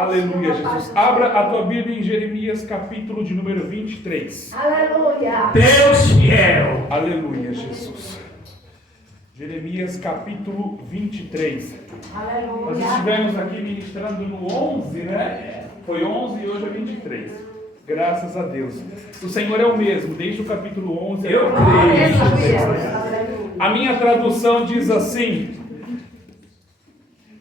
Aleluia, Jesus. Abra a tua Bíblia em Jeremias, capítulo de número 23. Aleluia. Deus fiel. Aleluia, Jesus. Jeremias, capítulo 23. Aleluia. Nós estivemos aqui ministrando no 11, né? Foi 11 e hoje é 23. Graças a Deus. O Senhor é o mesmo, desde o capítulo 11. Eu creio. A minha tradução diz assim: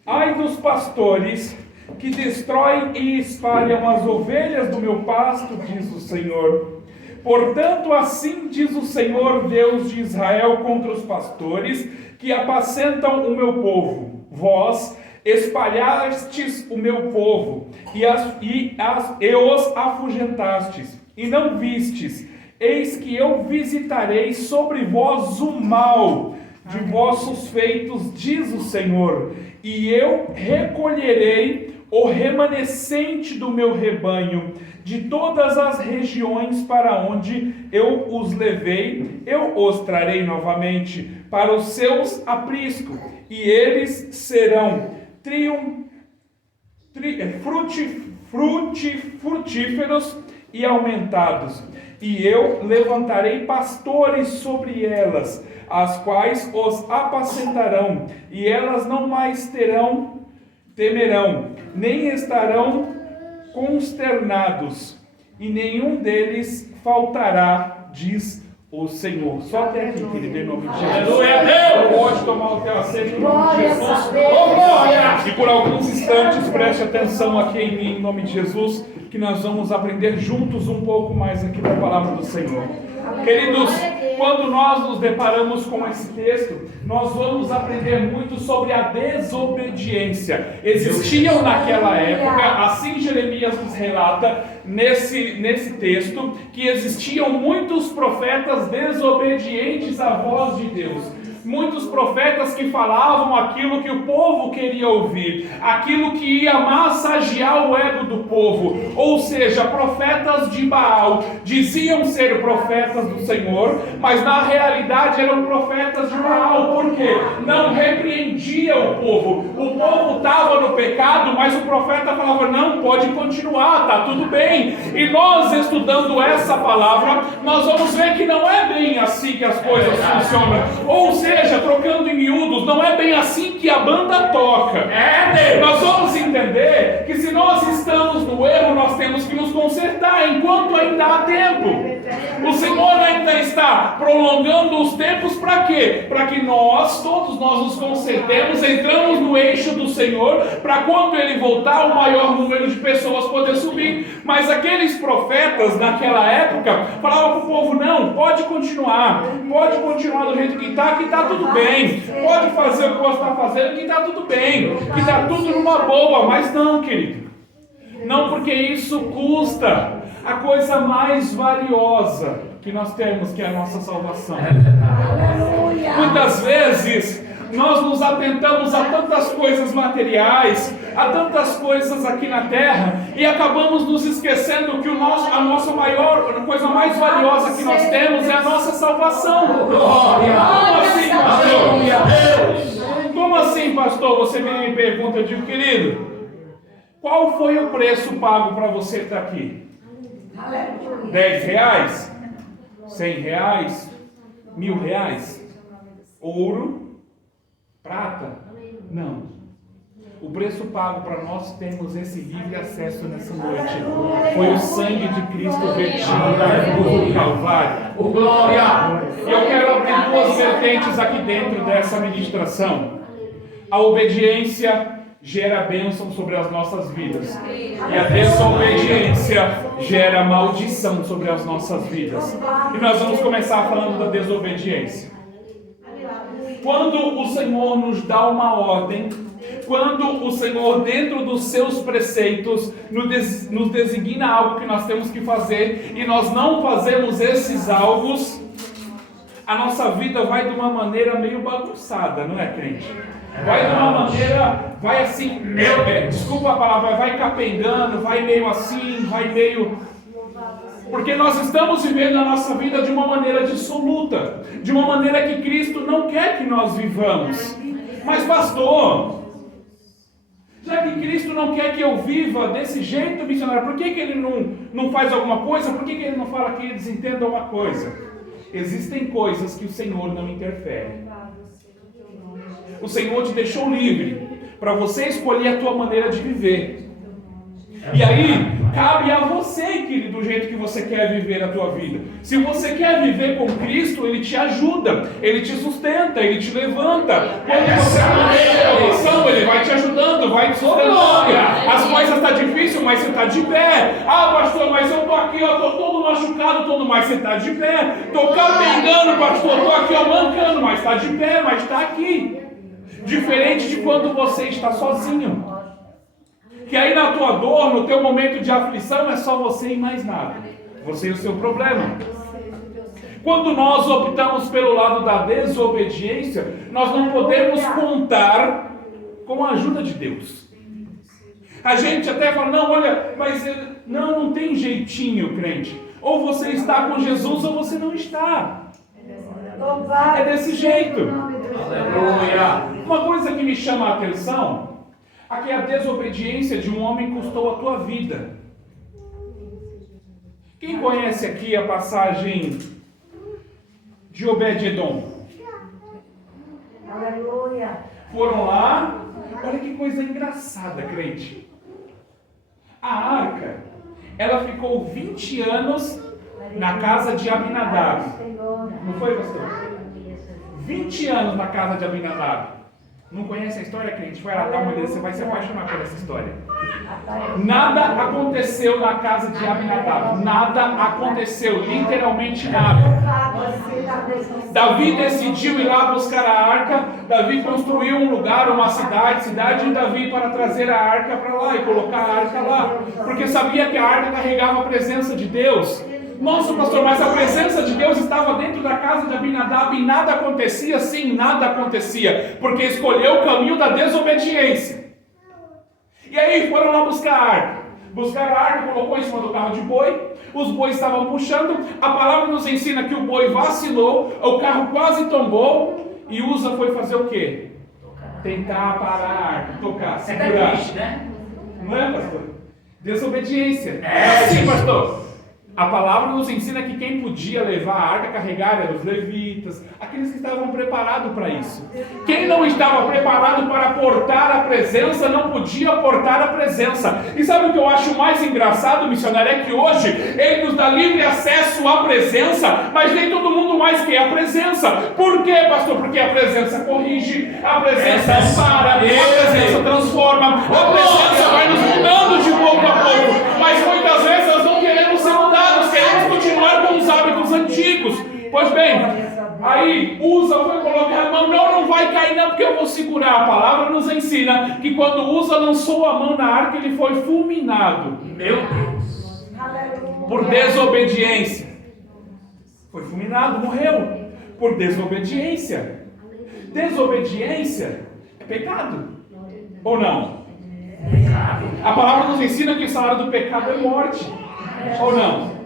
ai dos pastores que destroem e espalham as ovelhas do meu pasto, diz o Senhor. Portanto, assim diz o Senhor, Deus de Israel, contra os pastores que apacentam o meu povo. Vós espalhastes o meu povo e os afugentastes, e não vistes. Eis que eu visitarei sobre vós o mal de vossos feitos, diz o Senhor, e eu recolherei o remanescente do meu rebanho de todas as regiões para onde eu os levei, eu os trarei novamente para os seus apriscos, e eles serão frutíferos e aumentados, e eu levantarei pastores sobre elas, as quais os apacentarão, e elas não mais temerão, nem estarão consternados, e nenhum deles faltará, diz o Senhor. Só até aqui, querido, em nome de Jesus. Aleluia, Deus! Pode tomar o teu assento em nome de Jesus. E por alguns instantes, preste atenção aqui em mim, em nome de Jesus, que nós vamos aprender juntos um pouco mais aqui da palavra do Senhor. Queridos, quando nós nos deparamos com esse texto, nós vamos aprender muito sobre a desobediência. Existiam naquela época, assim Jeremias nos relata nesse texto, que existiam muitos profetas desobedientes à voz de Deus. Muitos profetas que falavam aquilo que o povo queria ouvir, aquilo que ia massagear o ego do povo, ou seja, profetas de Baal, diziam ser profetas do Senhor, mas na realidade eram profetas de Baal. Por quê? Não repreendia o povo estava no pecado, mas o profeta falava, não, pode continuar, tá tudo bem. E nós, estudando essa palavra, nós vamos ver que não é bem assim que as coisas funcionam, ou seja, trocando em miúdos, não é bem assim que a banda toca. Nós vamos entender que se nós estamos no erro, nós temos que nos consertar enquanto ainda há tempo. O Senhor ainda está prolongando os tempos para quê? Para que todos nós nos consertemos, entramos no eixo do Senhor, para quando Ele voltar, o maior número de pessoas poder subir. Mas aqueles profetas naquela época falavam para o povo, não, pode continuar do jeito que está tudo bem, pode fazer o que você está fazendo, que está tudo bem, que está tudo numa boa. Mas não, querido, não, porque isso custa a coisa mais valiosa que nós temos, que é a nossa salvação. Muitas vezes nós nos atentamos a tantas coisas materiais, a tantas coisas aqui na terra, e acabamos nos esquecendo que a coisa mais valiosa que nós temos é a nossa salvação. Como assim, pastor? Como assim, pastor? Você me pergunta, eu digo, querido, qual foi o preço pago para você estar aqui? 10 reais? 100 reais? 1.000 reais? Ouro? Prata? Não. O preço pago para nós termos esse livre acesso nessa noite foi o sangue de Cristo vertido na cruz do Calvário. Glória! Eu quero abrir duas vertentes aqui dentro dessa ministração. A obediência gera bênção sobre as nossas vidas, e a desobediência gera maldição sobre as nossas vidas. E nós vamos começar falando da desobediência. Quando o Senhor nos dá uma ordem, quando o Senhor, dentro dos seus preceitos, nos designa algo que nós temos que fazer, e nós não fazemos esses algos, a nossa vida vai de uma maneira meio bagunçada, não é, crente? Vai de uma maneira, vai assim, desculpa a palavra, vai capengando, vai meio assim, vai meio... Porque nós estamos vivendo a nossa vida de uma maneira dissoluta, de uma maneira que Cristo não quer que nós vivamos. Mas pastor, Já que Cristo não quer que eu viva desse jeito, missionário, por que Ele não faz alguma coisa? Por que Ele não fala que eles entendam uma coisa? Existem coisas que o Senhor não interfere. O Senhor te deixou livre para você escolher a tua maneira de viver. E aí, cabe a você, querido, do jeito que você quer viver a tua vida. Se você quer viver com Cristo, Ele te ajuda, Ele te sustenta, Ele te levanta. Quando você está na oração, Ele vai te ajudando, vai te sustentando. As coisas estão difíceis, mas você está de pé. Ah, pastor, mas eu estou aqui, eu estou todo machucado, todo mais, você está de pé. Estou capengando, pastor, estou aqui, ó, mancando, mas está de pé, mas está aqui. Diferente de quando você está sozinho. Que aí na tua dor, no teu momento de aflição, é só você e mais nada. Você e o seu problema. Quando nós optamos pelo lado da desobediência, nós não podemos contar com a ajuda de Deus. A gente até fala, não, olha, mas não tem jeitinho, crente. Ou você está com Jesus ou você não está. É desse jeito. Aleluia. Uma coisa que me chama a atenção é que a desobediência de um homem custou a tua vida. Quem conhece aqui a passagem de Obed-Edom? Aleluia. Foram lá, olha que coisa engraçada, crente. A arca, ela ficou 20 anos na casa de Abinadab. Não foi, pastor? 20 anos na casa de Abinadab. Não conhece a história, crente? Vai lá dar uma olhada, você vai se apaixonar por essa história. Nada aconteceu na casa de Abinadab. Nada aconteceu, literalmente nada. Davi decidiu ir lá buscar a arca. Davi construiu um lugar, uma cidade de Davi, para trazer a arca para lá e colocar a arca lá. Porque sabia que a arca carregava a presença de Deus. Nossa, pastor, mas a presença de Deus estava dentro da casa de Abinadab e nada acontecia? Sim, nada acontecia, porque escolheu o caminho da desobediência. E aí foram lá buscar a arca. Buscaram a arca, colocou em cima do carro de boi, os bois estavam puxando, a palavra nos ensina que o boi vacilou, o carro quase tombou, e Uza foi fazer o quê? Tentar parar a arca, tocar, segurar. Não é, pastor? Desobediência. É assim, pastor. A palavra nos ensina que quem podia levar a arca, carregar, eram os levitas, aqueles que estavam preparados para isso. Quem não estava preparado para portar a presença, não podia portar a presença. E sabe o que eu acho mais engraçado, missionário? É que hoje Ele nos dá livre acesso à presença, mas nem todo mundo mais quer a presença. Por quê, pastor? Porque a presença corrige, a presença ampara, a presença transforma, a presença vai nos mudando de pouco a pouco. Mas muitas vezes nós não queremos ser mudados, queremos continuar com os hábitos antigos. Pois bem, aí Uza foi colocar a mão, não vai cair não, porque eu vou segurar. A palavra nos ensina que quando Uza lançou a mão na arca, ele foi fulminado. Meu Deus. Por desobediência. Foi fulminado, morreu. Por desobediência. Desobediência é pecado. Ou não? A palavra nos ensina que o salário do pecado é morte. Ou não?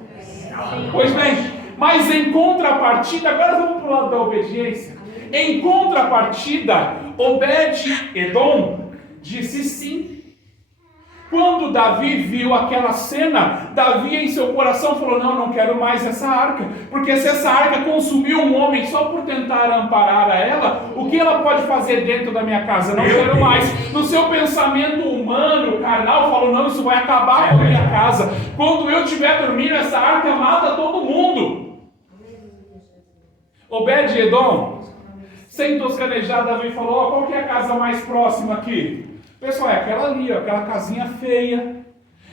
Pois bem, mas em contrapartida, agora vamos para o lado da obediência. Em contrapartida, Obed-Edom disse sim. Quando Davi viu aquela cena, Davi em seu coração falou, não quero mais essa arca, porque se essa arca consumiu um homem só por tentar amparar a ela, o que ela pode fazer dentro da minha casa? Não quero mais. No seu pensamento humano, carnal, falou, não, isso vai acabar com a minha casa. Quando eu estiver dormindo, essa arca mata todo mundo. Obed-Edom, sem toscanejar, Davi falou, qual que é a casa mais próxima aqui? Pessoal, é aquela ali, ó, aquela casinha feia,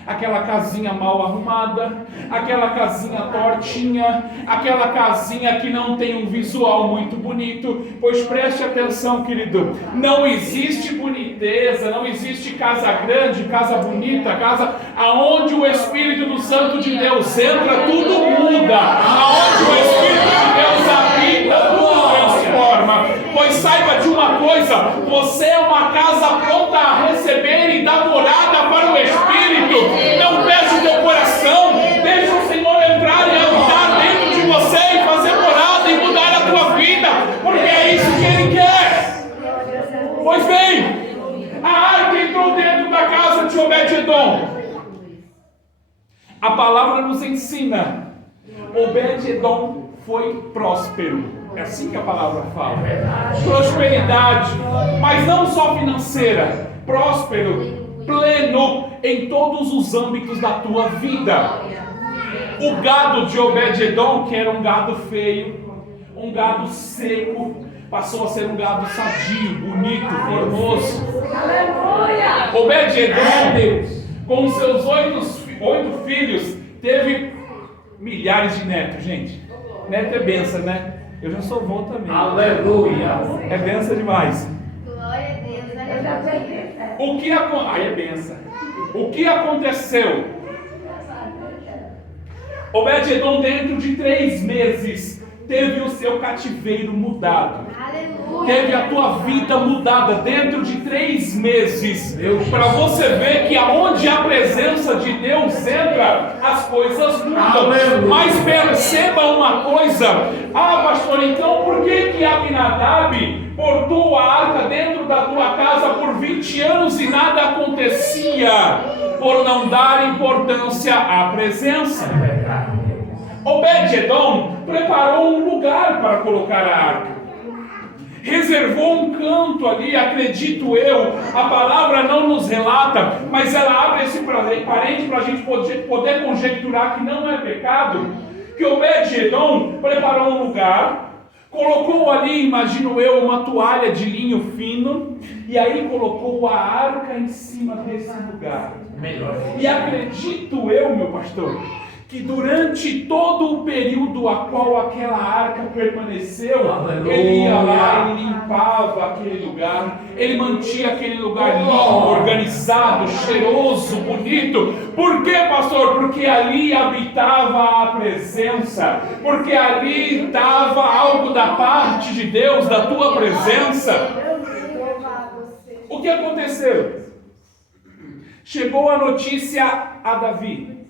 aquela casinha mal arrumada, aquela casinha tortinha, aquela casinha que não tem um visual muito bonito. Pois preste atenção, querido, não existe boniteza, não existe casa grande, casa bonita, casa aonde o Espírito do Santo de Deus entra, tudo muda. Aonde o Espírito de Deus habita, tudo transforma. Pois saiba de uma coisa, você é uma casa pronta a receber e dar morada para o Espírito. Não feche o teu coração, deixa o Senhor entrar e habitar dentro de você e fazer morada e mudar a tua vida, porque é isso que Ele quer. Pois bem, a arca entrou dentro A palavra nos ensina, Obed-Edom foi próspero. É assim que a palavra fala. Prosperidade, mas não só financeira, próspero, pleno em todos os âmbitos da tua vida. O gado de Obed-Edom, que era um gado feio, um gado seco, passou a ser um gado sadio, bonito, formoso. Obed-Edom, com seus oito filhos, teve milhares de netos, gente. Neto é benção, né? Eu já sou vô também. Aleluia. É benção demais. Glória a Deus. Aí é benção. O que aconteceu? Obed-Edom, dentro de 3 meses, teve o seu cativeiro mudado. Teve a tua vida mudada dentro de 3 meses. Para você ver que aonde a presença de Deus entra, as coisas mudam. Mas perceba uma coisa. Ah, pastor, então por que Abinadab portou a arca dentro da tua casa por 20 anos e nada acontecia? Por não dar importância à presença. Obed-Edom preparou um lugar para colocar a arca. Reservou um canto ali, acredito eu. A palavra não nos relata, mas ela abre esse parente para a gente poder conjecturar que não é pecado. Que Obed-Edom preparou um lugar, colocou ali, imagino eu, uma toalha de linho fino, e aí colocou a arca em cima desse lugar. E acredito eu, meu pastor, que durante todo o período a qual aquela arca permaneceu, ele ia lá e limpava aquele lugar, ele mantinha aquele lugar limpo, organizado, cheiroso, bonito. Por quê, pastor? Porque ali habitava a presença, porque ali estava algo da parte de Deus, da tua presença. O que aconteceu? Chegou a notícia a Davi.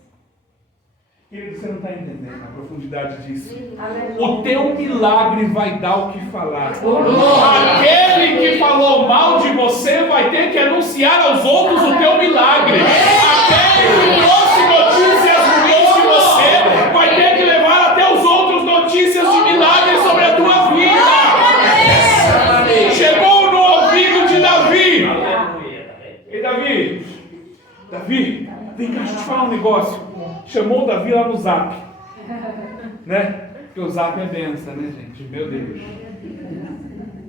Querido, você não está entendendo a profundidade disso. O teu milagre vai dar o que falar. Aquele que falou mal de você vai ter que anunciar aos outros o teu milagre. Aquele que trouxe notícias ruins de você vai ter que levar até os outros notícias de milagre sobre a tua vida. Chegou no ouvido de Davi. Ei, Davi, vem cá, deixa eu te falar um negócio. Chamou Davi lá no Zap, né? Porque o Zap é benção, né, gente? Meu Deus.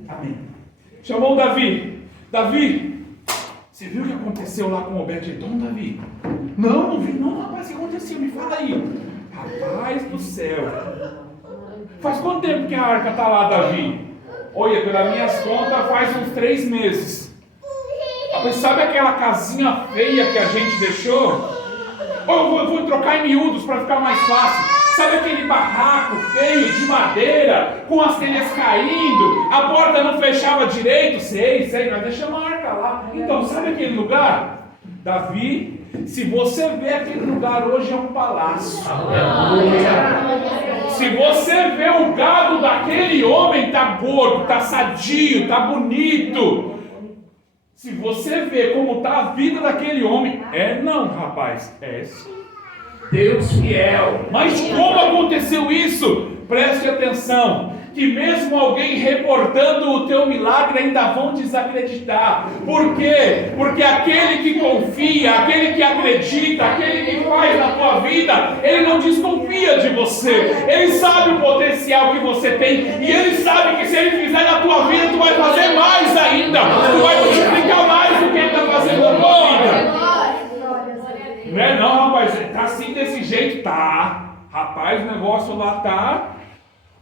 Amém. Chamou Davi. Davi, você viu o que aconteceu lá com o Obed-Edom, Davi? Não vi não, rapaz, o que aconteceu? Me fala aí. Rapaz do céu. Faz quanto tempo que a arca está lá, Davi? Olha, pelas minhas contas, faz uns 3 meses. Rapaz, sabe aquela casinha feia que a gente deixou? Eu vou trocar em miúdos para ficar mais fácil. Sabe aquele barraco feio de madeira, com as telhas caindo, a porta não fechava direito? Sei, mas deixa a marca lá. Então, sabe aquele lugar? Davi, se você vê aquele lugar hoje é um palácio. Se você vê o gado daquele homem, tá gordo, tá sadio, tá bonito. Se você vê como está a vida daquele homem, não, rapaz, sim. Deus fiel. Mas como aconteceu isso? Preste atenção, que mesmo alguém reportando o teu milagre ainda vão desacreditar. Por quê? Porque aquele que confia, aquele que acredita, aquele que faz na tua vida, ele não desconfia de você. Ele sabe o potencial que você tem, e ele sabe que se ele fizer na tua vida, tu vai fazer mais ainda. Tu vai multiplicar mais do que ele está fazendo na tua vida. Não é não, rapaz, tá assim desse jeito, tá. Rapaz, o negócio lá tá.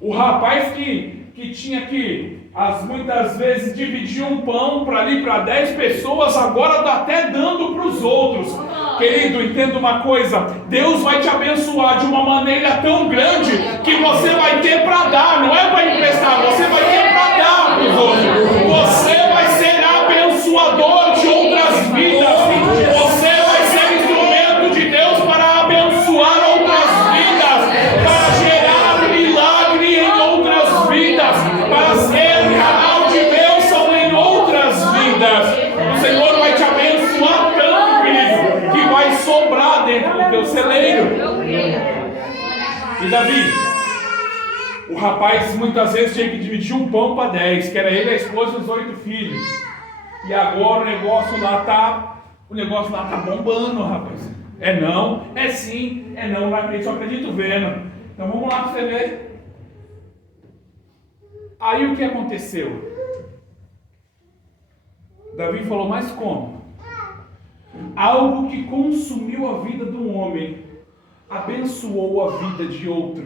O rapaz que tinha que, muitas vezes, dividir um pão para 10 pessoas, agora está até dando para os outros. Querido, entenda uma coisa, Deus vai te abençoar de uma maneira tão grande que você vai ter para dar, não é para emprestar, você vai ter para dar para os outros. Você vai ser abençoador de outras vidas. Você vai ser instrumento de Deus para abençoar outras vidas, para gerar milagre em outras vidas, para ser canal de bênção em outras vidas. O Senhor vai te abençoar tanto, querido, que vai sobrar dentro do do teu celeiro. E Davi, o rapaz muitas vezes tinha que dividir um pão para 10, que era ele, a esposa e os 8 filhos. E agora o negócio lá tá bombando, rapaz. É não, é sim, é não, só acredito vendo. Então vamos lá para você ver. Aí o que aconteceu? Davi falou, mas como? Algo que consumiu a vida de um homem abençoou a vida de outro.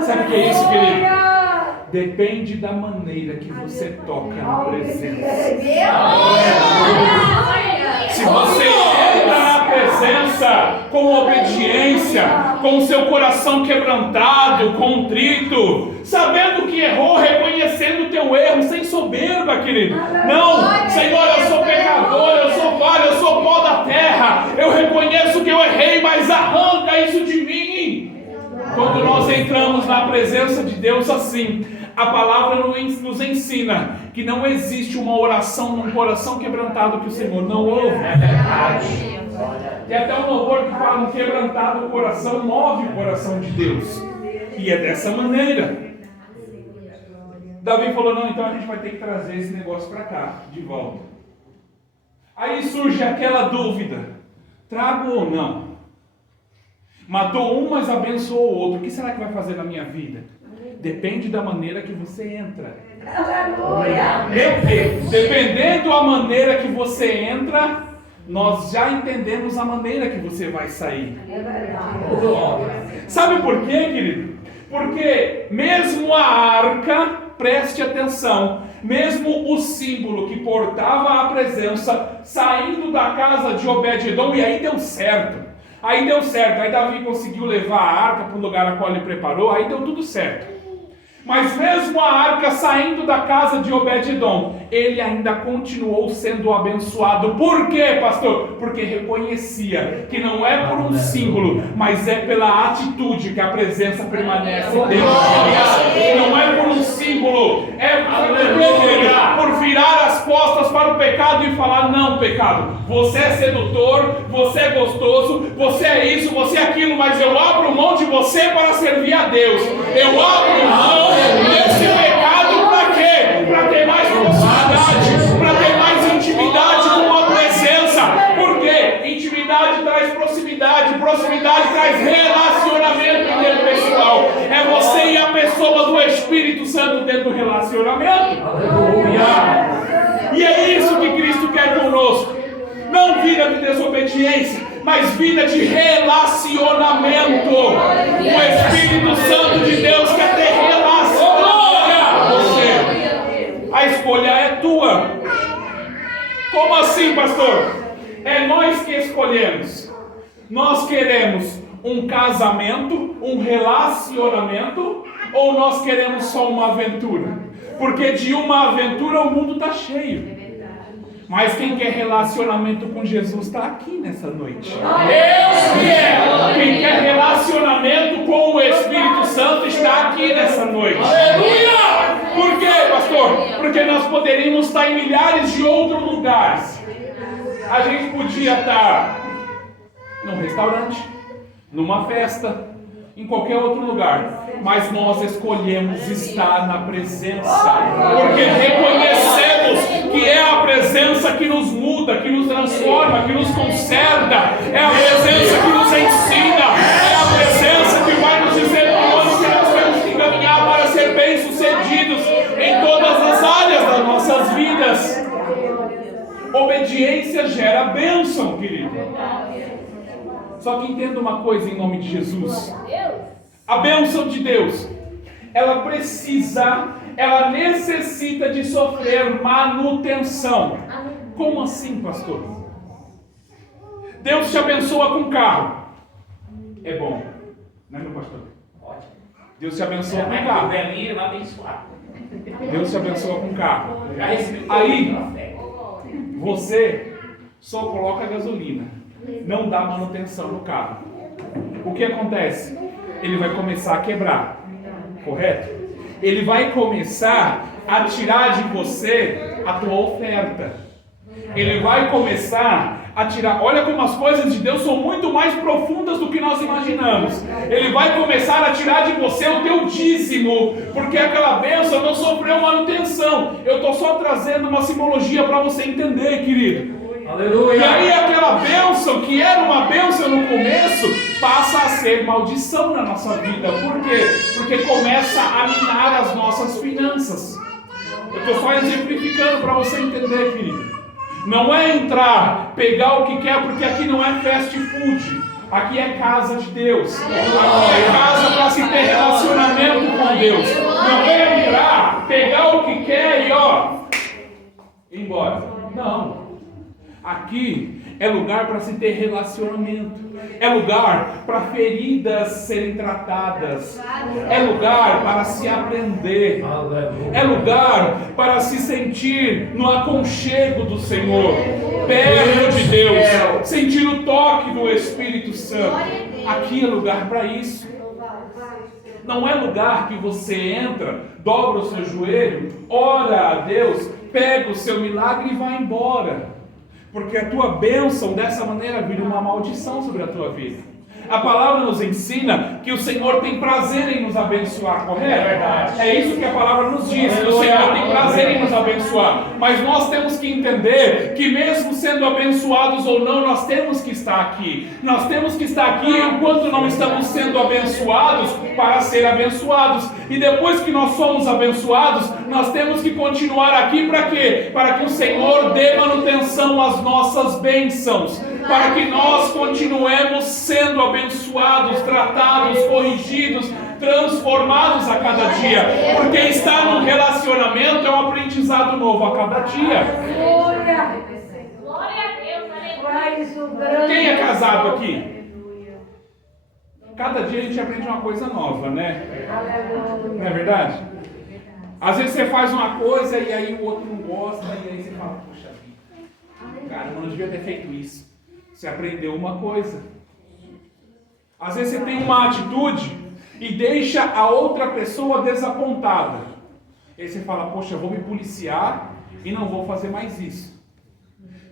Sabe o que é isso, querido? Depende da maneira que você toca na presença. Se você entra na presença com obediência, com o seu coração quebrantado, contrito, sabendo que errou, reconhecendo o teu erro, sem soberba, querido. Não, Senhor, eu sou pecador, eu sou falho, eu sou pó da terra. Eu reconheço que eu errei, mas arranca isso de mim. Quando nós entramos na presença de Deus assim, a palavra nos ensina que não existe uma oração num coração quebrantado que o Senhor não ouve. É verdade. Tem até um louvor que fala: um quebrantado coração move o coração de Deus. E é dessa maneira. Davi falou: não, então a gente vai ter que trazer esse negócio para cá, de volta. Aí surge aquela dúvida: trago ou não? Matou um, mas abençoou o outro. O que será que vai fazer na minha vida? Depende da maneira que você entra. Dependendo da maneira que você entra, nós já entendemos a maneira que você vai sair. Sabe por quê, querido? Porque mesmo a arca, preste atenção, mesmo o símbolo que portava a presença, saindo da casa de Obed-edom, e aí deu certo. Aí Davi conseguiu levar a arca para o lugar a qual ele preparou, aí deu tudo certo. Mas mesmo a arca saindo da casa de Obed-edom, ele ainda continuou sendo abençoado. Por quê, pastor? Porque reconhecia que não é por um símbolo, mas é pela atitude que a presença permanece dentro de nós. Não é por um símbolo, é por virar as costas para o pecado e falar: não, pecado, você é sedutor, você é gostoso, você é isso, você é aquilo, mas eu abro mão de você para servir a Deus. Eu abro mão desse pecado para quê? Para ter mais proximidade, para ter mais intimidade com a presença. Por quê? Intimidade traz proximidade, proximidade traz relacionamento interpessoal. É você e a pessoa do Espírito Santo dentro do relacionamento. Aleluia! E é isso que Cristo quer conosco. Não vida de desobediência, mas vida de relacionamento. O Espírito Santo de Deus quer ter relacionamento com você. A escolha é tua. Como assim, pastor? É nós que escolhemos. Nós queremos um casamento, um relacionamento, ou nós queremos só uma aventura? Porque de uma aventura o mundo está cheio. Mas quem quer relacionamento com Jesus está aqui nessa noite. Deus quer. Quem quer relacionamento com o Espírito Santo está aqui nessa noite. Aleluia! Por quê, pastor? Porque nós poderíamos estar em milhares de outros lugares. A gente podia estar num restaurante, numa festa, em qualquer outro lugar. Mas nós escolhemos estar na presença. Porque reconhecemos que é a presença que nos muda, que nos transforma, que nos conserta. É a presença que nos ensina. É a presença que vai nos dizer por onde que nós temos que caminhar para ser bem-sucedidos em todas as áreas das nossas vidas. Obediência gera bênção, querido. Só que entenda uma coisa em nome de Jesus. A bênção de Deus, ela necessita de sofrer manutenção. Como assim, pastor? Deus te abençoa com carro. É bom, não é, meu pastor? Deus te abençoa com carro. Deus te abençoa com carro. Aí, você só coloca gasolina, não dá manutenção no carro. O que acontece? Ele vai começar a quebrar, correto? Ele vai começar a tirar de você a tua oferta. Ele vai começar a tirar. Olha como as coisas de Deus são muito mais profundas do que nós imaginamos. Ele vai começar a tirar de você o teu dízimo, porque aquela bênção não sofreu manutenção. Eu estou só trazendo uma simbologia para você entender, querido. Aleluia. E aí aquela bênção, que era uma bênção no começo, passa a ser maldição na nossa vida. Por quê? Porque começa a minar as nossas finanças. Eu estou só exemplificando para você entender, querido. Não é entrar, pegar o que quer, porque aqui não é fast food. Aqui é casa de Deus. Aqui é casa para se ter relacionamento com Deus. Não é entrar, pegar o que quer e ir embora. Não. Aqui é lugar para se ter relacionamento. É lugar para feridas serem tratadas. É lugar para se aprender. É lugar para se sentir no aconchego do Senhor, perto de Deus, sentir o toque do Espírito Santo. Aqui é lugar para isso. Não é lugar que você entra, dobra o seu joelho, ora a Deus, pega o seu milagre e vai embora. Porque a tua bênção dessa maneira vira uma maldição sobre a tua vida. A palavra nos ensina que o Senhor tem prazer em nos abençoar, correto? É verdade. É isso que a palavra nos diz, que o Senhor tem prazer em nos abençoar. Mas nós temos que entender que mesmo sendo abençoados ou não, nós temos que estar aqui. Nós temos que estar aqui enquanto não estamos sendo abençoados para ser abençoados. E depois que nós somos abençoados, nós temos que continuar aqui para quê? Para que o Senhor dê manutenção às nossas bênçãos. Para que nós continuemos sendo abençoados, tratados, corrigidos, transformados a cada dia. Porque estar num relacionamento é um aprendizado novo a cada dia. Glória a Deus. Quem é casado aqui? Cada dia a gente aprende uma coisa nova, né? Não é verdade? Às vezes você faz uma coisa e aí o outro não gosta, e aí você fala, poxa vida, cara, eu não devia ter feito isso. Você aprendeu uma coisa. Às vezes você tem uma atitude e deixa a outra pessoa desapontada. Aí você fala, poxa, eu vou me policiar e não vou fazer mais isso.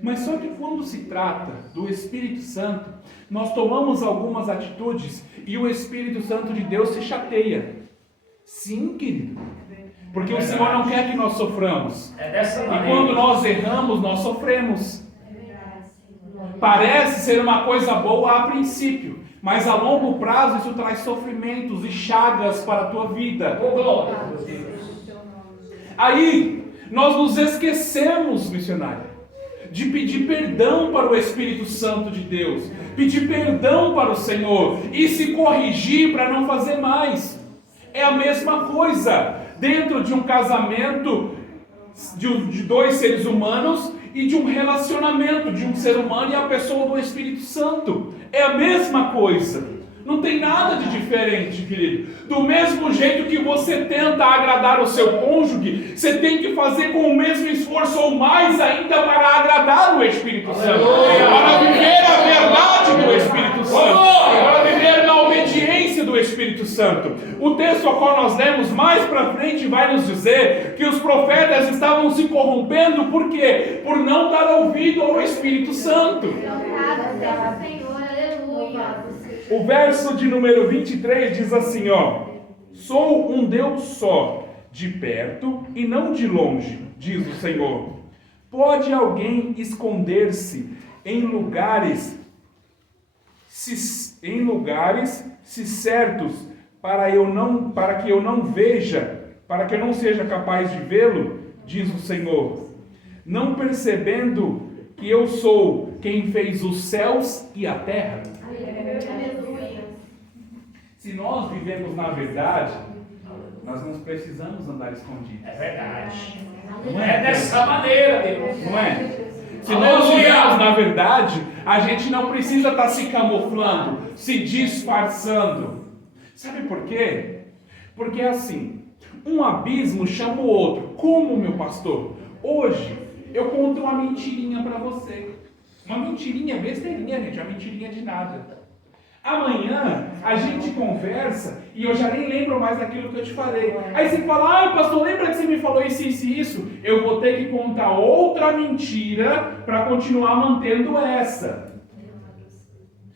Mas só que quando se trata do Espírito Santo, nós tomamos algumas atitudes e o Espírito Santo de Deus se chateia. Sim, querido. Porque o Senhor não quer que nós soframos. E quando nós erramos, nós sofremos. Parece ser uma coisa boa a princípio, mas a longo prazo isso traz sofrimentos e chagas para a tua vida. Aí, nós nos esquecemos, missionário, de pedir perdão para o Espírito Santo de Deus, pedir perdão para o Senhor e se corrigir para não fazer mais. É a mesma coisa dentro de um casamento de dois seres humanos e de um relacionamento de um ser humano e a pessoa do Espírito Santo. É a mesma coisa. Não tem nada de diferente, querido. Do mesmo jeito que você tenta agradar o seu cônjuge, você tem que fazer com o mesmo esforço ou mais ainda para agradar o Espírito Santo. Para viver a verdade do Espírito Santo. Para viver na obediência do Espírito Santo. O texto ao qual nós lemos mais para frente vai nos dizer que os profetas estavam se corrompendo. Por quê? Por não dar ouvido ao Espírito Santo. O verso de número 23 diz assim, sou um Deus só, de perto e não de longe, diz o Senhor. Pode alguém esconder-se em lugares se certos para que eu não veja, para que eu não seja capaz de vê-lo, diz o Senhor. Não percebendo que eu sou quem fez os céus e a terra. Se nós vivemos na verdade, nós não precisamos andar escondidos. É verdade. Não é dessa maneira, Deus. Não é? Se nós vivemos na verdade, a gente não precisa estar se camuflando, se disfarçando. Sabe por quê? Porque é assim, um abismo chama o outro. Como, meu pastor? Hoje eu conto uma mentirinha para você. Uma mentirinha besteirinha, gente, uma mentirinha de nada. Amanhã a gente conversa e eu já nem lembro mais daquilo que eu te falei. Aí você fala, pastor, lembra que você me falou isso e isso? Eu vou ter que contar outra mentira para continuar mantendo essa.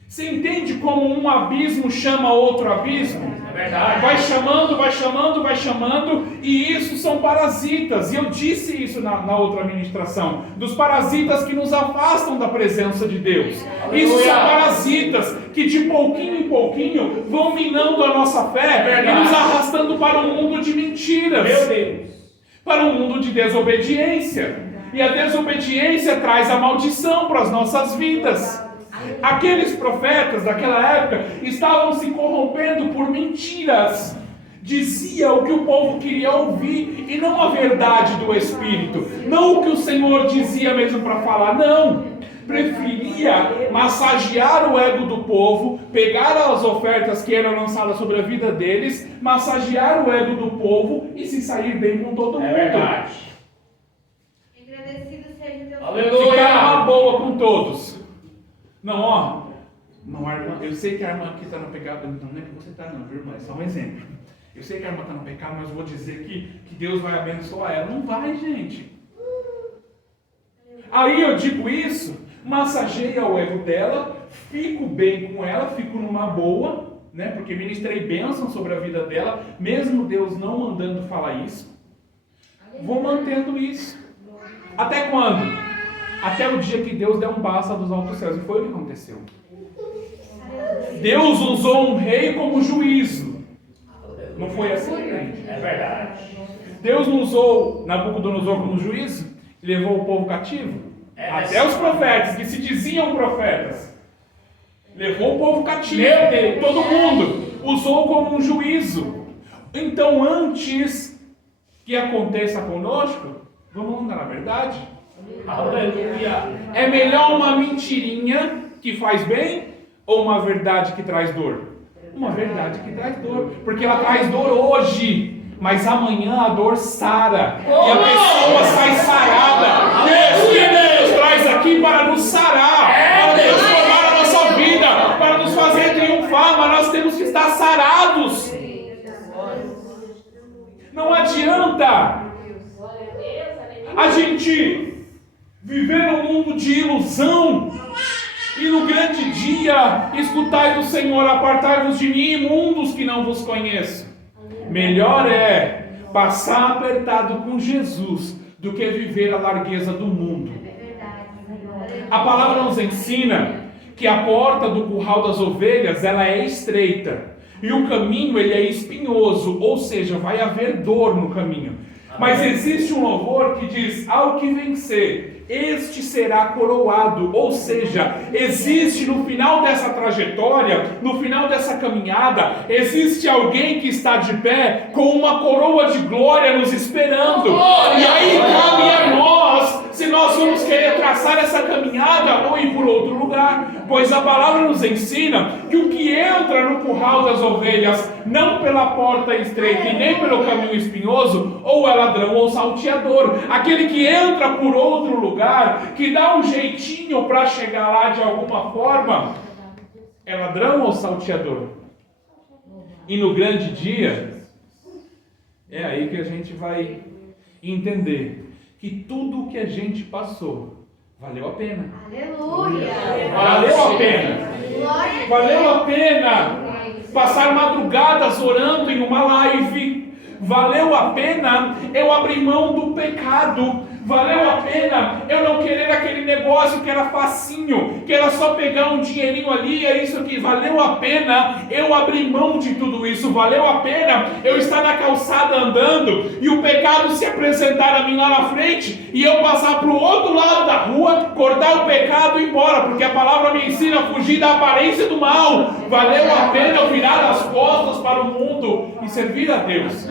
Você entende como um abismo chama outro abismo? É verdade. Vai chamando, vai chamando, vai chamando, e isso são parasitas. E eu disse isso na outra ministração, dos parasitas que nos afastam da presença de Deus. Isso são parasitas que de pouquinho em pouquinho vão minando a nossa fé e nos arrastando para um mundo de mentiras. Meu Deus. Para um mundo de desobediência. E a desobediência traz a maldição para as nossas vidas. Aqueles profetas daquela época estavam se corrompendo por mentiras. Dizia o que o povo queria ouvir e não a verdade do Espírito. Não o que o Senhor dizia mesmo para falar, não. Preferia massagear o ego do povo, pegar as ofertas que eram lançadas sobre a vida deles, massagear o ego do povo e se sair bem com todo mundo. É verdade. Agradecido seja Deus. Aleluia. Ficar uma boa com todos. Não, não, a irmã, eu sei que a irmã aqui está no pecado, não é que você está não, viu, irmã? É só um exemplo. Eu sei que a irmã está no pecado, mas eu vou dizer que Deus vai abençoar ela. Não vai, gente. Aí eu digo isso, massageia o ego dela, fico bem com ela, fico numa boa, né? Porque ministrei bênção sobre a vida dela, mesmo Deus não mandando falar isso. Vou mantendo isso. Até quando? Até o dia que Deus der um basta dos altos céus. E foi o que aconteceu. Deus usou um rei como juízo. Não foi assim, gente? É verdade. Deus não usou Nabucodonosor como juízo e levou o povo cativo. Até os profetas, que se diziam profetas. Levou o povo cativo. Meu Deus. Todo mundo. Usou como um juízo. Então, antes que aconteça conosco, vamos andar na verdade. Aleluia. É melhor uma mentirinha que faz bem ou uma verdade que traz dor? Uma verdade que traz dor, porque ela traz dor hoje, mas amanhã a dor sara e a pessoa sai sarada. Deus que Deus traz aqui para nos sarar, para transformar a nossa vida, para nos fazer triunfar, mas nós temos que estar sarados. Não adianta a gente viver num mundo de ilusão e no grande dia escutai do Senhor, apartai-vos de mim, imundos que não vos conheço. Melhor é passar apertado com Jesus do que viver a largueza do mundo. A palavra nos ensina que a porta do curral das ovelhas ela é estreita e o caminho ele é espinhoso, ou seja, vai haver dor no caminho. Mas existe um louvor que diz: ao que vencer, este será coroado. Ou seja, existe no final dessa trajetória, no final dessa caminhada, existe alguém que está de pé com uma coroa de glória nos esperando. E aí cabe a nós, se nós vamos querer traçar essa caminhada ou ir por outro lugar. Pois a palavra nos ensina que o que entra no curral das ovelhas, não pela porta estreita e nem pelo caminho espinhoso, ou é ladrão ou salteador. Aquele que entra por outro lugar, que dá um jeitinho para chegar lá de alguma forma, é ladrão ou salteador? E no grande dia, é aí que a gente vai entender que tudo o que a gente passou valeu a pena. Aleluia. Valeu a pena. Valeu a pena passar madrugadas orando em uma live. Valeu a pena eu abrir mão do pecado. Valeu a pena eu não querer aquele negócio que era facinho, que era só pegar um dinheirinho ali, é isso aqui. Valeu a pena eu abrir mão de tudo isso. Valeu a pena eu estar na calçada andando e o pecado se apresentar a mim lá na frente e eu passar para o outro lado da rua, cortar o pecado e ir embora, porque a palavra me ensina a fugir da aparência do mal. Valeu a pena eu virar as costas para o mundo e servir a Deus.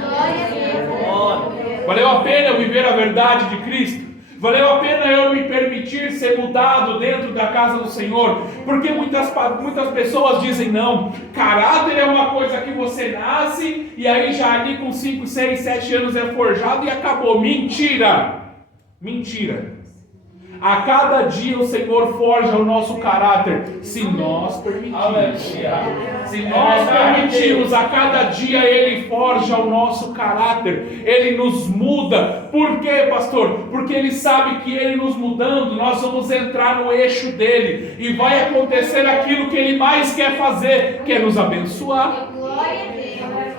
Valeu a pena eu viver a verdade de Cristo. Valeu a pena eu me permitir ser mudado dentro da casa do Senhor. Porque muitas pessoas dizem: não, caráter é uma coisa que você nasce e aí já ali com 5, 6, 7 anos é forjado e acabou. Mentira! Mentira! A cada dia o Senhor forja o nosso caráter, se nós permitirmos. Se nós permitirmos, a cada dia Ele forja o nosso caráter, Ele nos muda. Por quê, pastor? Porque Ele sabe que Ele nos mudando, nós vamos entrar no eixo dEle e vai acontecer aquilo que Ele mais quer fazer, que é nos abençoar.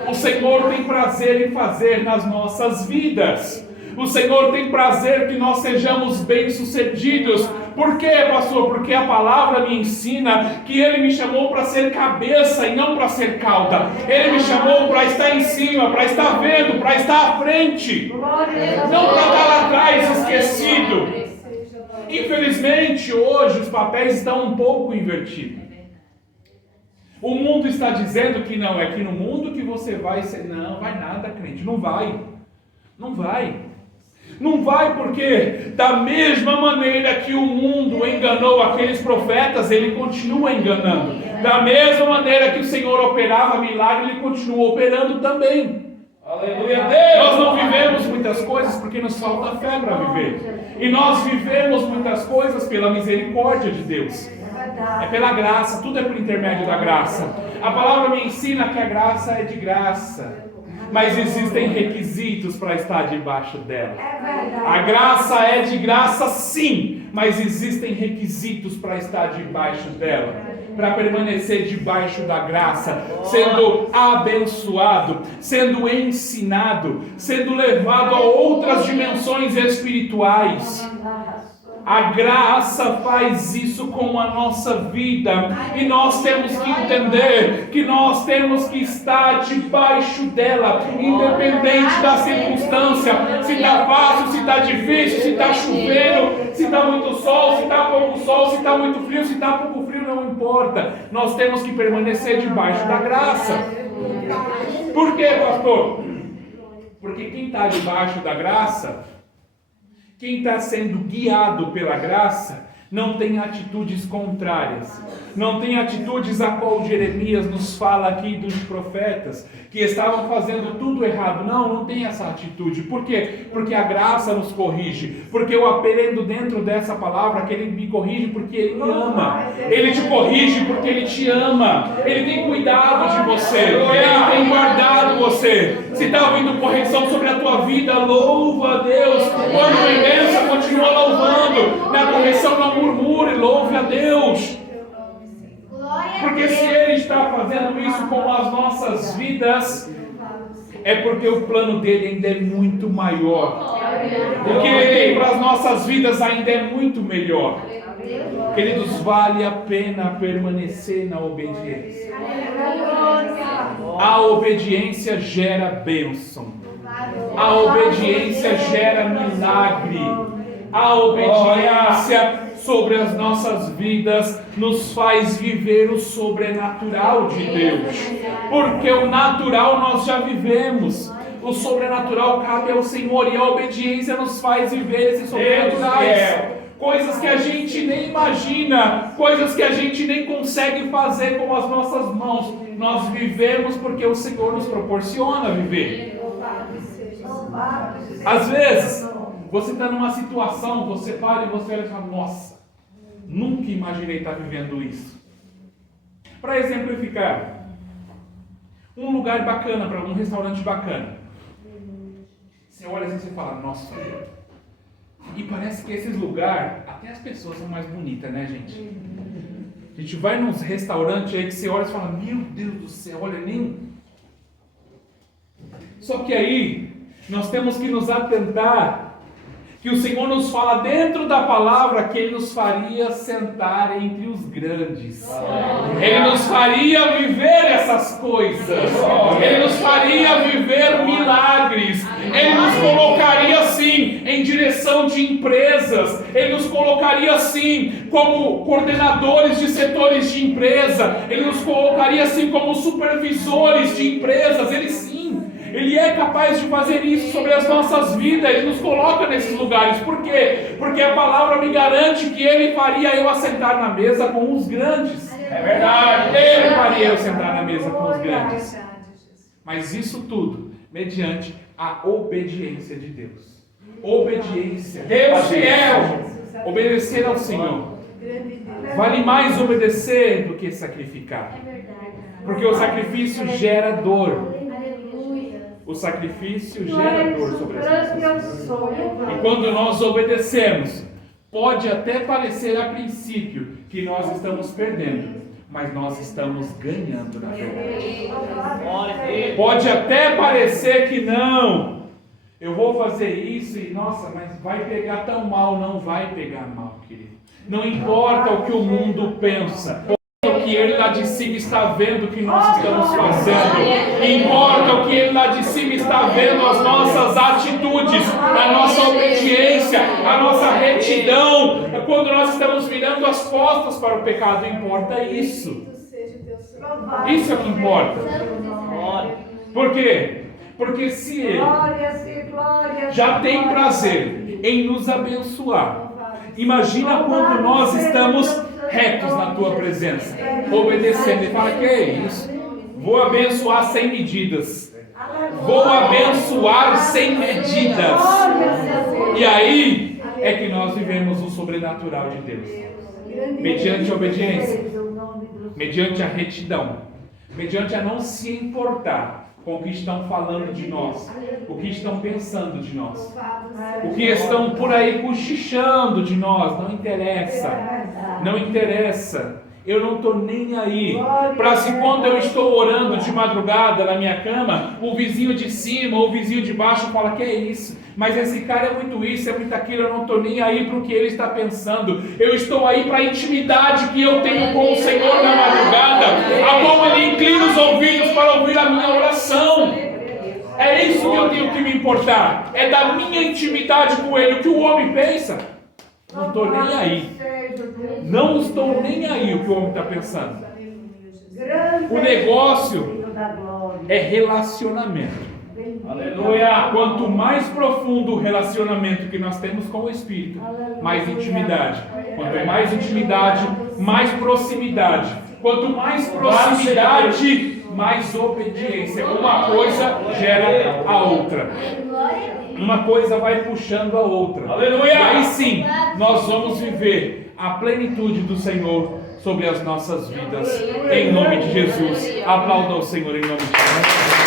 O Senhor tem prazer em fazer nas nossas vidas. O Senhor tem prazer que nós sejamos bem-sucedidos. Por quê, pastor? Porque a palavra me ensina que Ele me chamou para ser cabeça e não para ser cauda. Ele me chamou para estar em cima, para estar vendo, para estar à frente. Não para estar lá atrás esquecido. Infelizmente, hoje os papéis estão um pouco invertidos. O mundo está dizendo que não, é que no mundo que você vai ser. Não, vai nada, crente, não vai. Não vai. Não vai porque, da mesma maneira que o mundo enganou aqueles profetas, ele continua enganando. Da mesma maneira que o Senhor operava milagre, ele continua operando também. Aleluia, Deus! Nós não vivemos muitas coisas porque nos falta fé para viver. E nós vivemos muitas coisas pela misericórdia de Deus. É pela graça, tudo é por intermédio da graça. A palavra me ensina que a graça é de graça, mas existem requisitos para estar debaixo dela. A graça é de graça sim, mas existem requisitos para estar debaixo dela, para permanecer debaixo da graça, sendo abençoado, sendo ensinado, sendo levado a outras dimensões espirituais. A graça faz isso com a nossa vida, e nós temos que entender que nós temos que estar debaixo dela, independente da circunstância, se está fácil, se está difícil, se está chovendo, se está muito sol, se está pouco sol, se está muito frio, se está pouco frio, não importa, nós temos que permanecer debaixo da graça. Por quê, pastor? Porque quem está debaixo da graça, quem está sendo guiado pela graça, não tem atitudes contrárias. Não tem atitudes a qual Jeremias nos fala aqui dos profetas, que estavam fazendo tudo errado. Não tem essa atitude. Por quê? Porque a graça nos corrige. Porque eu aprendo dentro dessa palavra que Ele me corrige porque Ele me ama. Ele te corrige porque Ele te ama. Ele tem cuidado de você. Ele tem guardado você. Se está ouvindo correção sobre a tua vida, louva a Deus. Quando em bênção, continua louvando. Na correção, não murmure, louve a Deus. Porque se Ele está fazendo isso com as nossas vidas, é porque o plano dele ainda é muito maior. O que Ele tem para as nossas vidas ainda é muito melhor. Queridos, vale a pena permanecer na obediência. A obediência gera bênção. A obediência gera milagre. A obediência sobre as nossas vidas nos faz viver o sobrenatural de Deus. Porque o natural nós já vivemos. O sobrenatural cabe ao Senhor e a obediência nos faz viver esses sobrenaturais. Coisas que a gente nem imagina, coisas que a gente nem consegue fazer com as nossas mãos. Nós vivemos porque o Senhor nos proporciona viver. Às vezes, você está numa situação, você para e você olha e fala, nossa, nunca imaginei estar vivendo isso. Para exemplificar, um lugar bacana, para um restaurante bacana. Você olha assim e você fala, nossa, e parece que esses lugares, até as pessoas são mais bonitas, né, gente? A gente vai nos restaurantes aí que você olha e fala, meu Deus do céu, olha nem... Só que aí, nós temos que nos atentar que o Senhor nos fala dentro da palavra que Ele nos faria sentar entre os grandes. Ele nos faria viver essas coisas. Ele nos faria viver milagres. Ele nos colocaria assim em direção de empresas. Ele nos colocaria assim como coordenadores de setores de empresa. Ele nos colocaria assim como supervisores de empresas. Ele é capaz de fazer isso sobre as nossas vidas. Ele nos coloca nesses lugares. Por quê? Porque a palavra me garante que Ele faria eu assentar na mesa com os grandes. É verdade. Ele faria eu sentar na mesa com os grandes. Mas isso tudo mediante a obediência de Deus. Obediência. Deus fiel. Obedecer ao Senhor. Vale mais obedecer do que sacrificar. Porque o sacrifício gera dor. O sacrifício gera dor sobre as nossas vidas. E quando nós obedecemos, pode até parecer a princípio que nós estamos perdendo, mas nós estamos ganhando na verdade. Pode até parecer que não, eu vou fazer isso e nossa, mas vai pegar tão mal. Não vai pegar mal, querido. Não importa o que o mundo pensa. O que ele lá de cima está vendo o que nós estamos fazendo. Importa o que ele lá de cima está vendo, as nossas atitudes, a nossa obediência, a nossa retidão. Quando nós estamos virando as costas para o pecado, importa isso. Isso é o que importa. Por quê? Porque se ele já tem prazer em nos abençoar, imagina quando nós estamos retos na tua presença, obedecendo. E fala, que é isso? Vou abençoar sem medidas. Vou abençoar sem medidas. E aí é que nós vivemos o sobrenatural de Deus. Mediante a obediência, mediante a retidão, mediante a não se importar com o que estão falando de nós, o que estão pensando de nós, o que estão por aí cochichando de nós. Não interessa, não interessa. Eu não estou nem aí para se quando eu estou orando de madrugada na minha cama, o vizinho de cima ou o vizinho de baixo fala, que é isso? Mas esse cara é muito isso, é muito aquilo. Eu não estou nem aí para o que ele está pensando. Eu estou aí para a intimidade que eu tenho com o Senhor na madrugada, a como Ele inclina os ouvidos para ouvir a minha oração. É isso que eu tenho que me importar. É da minha intimidade com Ele. O que o homem pensa, não estou nem aí. Não estou nem aí o que o homem está pensando. O negócio é relacionamento. Aleluia! Quanto mais profundo o relacionamento que nós temos com o Espírito, mais intimidade. Quanto é mais intimidade, mais proximidade. Quanto mais proximidade, mais obediência. Uma coisa gera a outra. Uma coisa vai puxando a outra. Aleluia! E aí sim, nós vamos viver a plenitude do Senhor sobre as nossas vidas. Em nome de Jesus. Aplauda o Senhor em nome de Jesus.